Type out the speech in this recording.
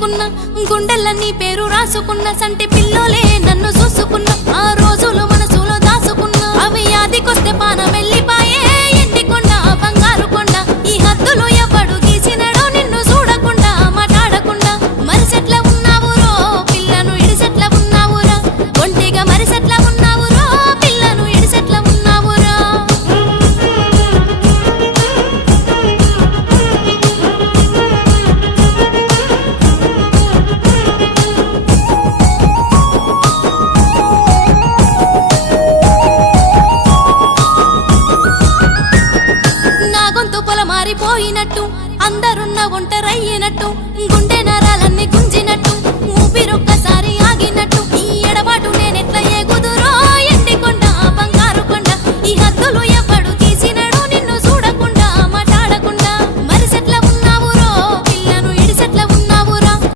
గీసుకున్నా గుండెల్ల నీ పేరు రాసుకున్న సంటి పిల్లోలే నన్ను చూసుకున్నా ఆ రోజులు మనసులో దాసుకున్నా అవి యాదికొస్తే పాన వెళ్ళి